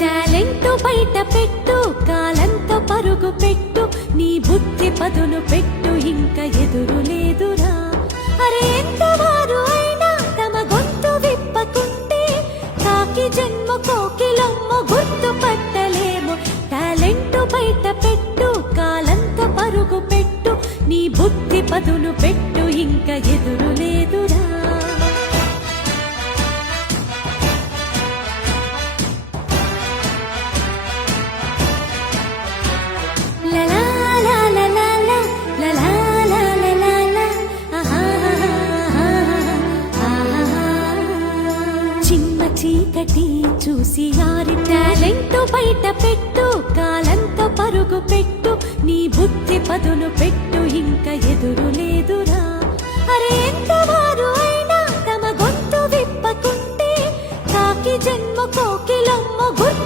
Talent బయట పెట్టు, కాలంతో పరుగు పెట్టు, నీ బుద్ధి పదును పెట్టు, ఇంకా ఎదురు లేదురా. అరే ఎంతవారు అయినా తమ గొంతు విప్పకుంటే కాకి జన్మ కోకిలమ్మ గుర్తు పట్టలేము. టాలెంట్ బయట పెట్టు, కాలంతో పరుగు పెట్టు, నీ బుద్ధి పదును పెట్టు, ఇంకా ఎదురు లేదురా. చిమ్మ చీకటి చూసి ఆరి టాలెంట్ బయట పెట్టు, కాలంతో పరుగు పెట్టు, నీ బుద్ధి పదును పెట్టు, ఇంకా ఎదురు లేదురా. అరే ఎంతవారు అయినా తమ గొంతు విప్పకుంటే కాకి జన్మ కోకిలమ్మ గుర్తు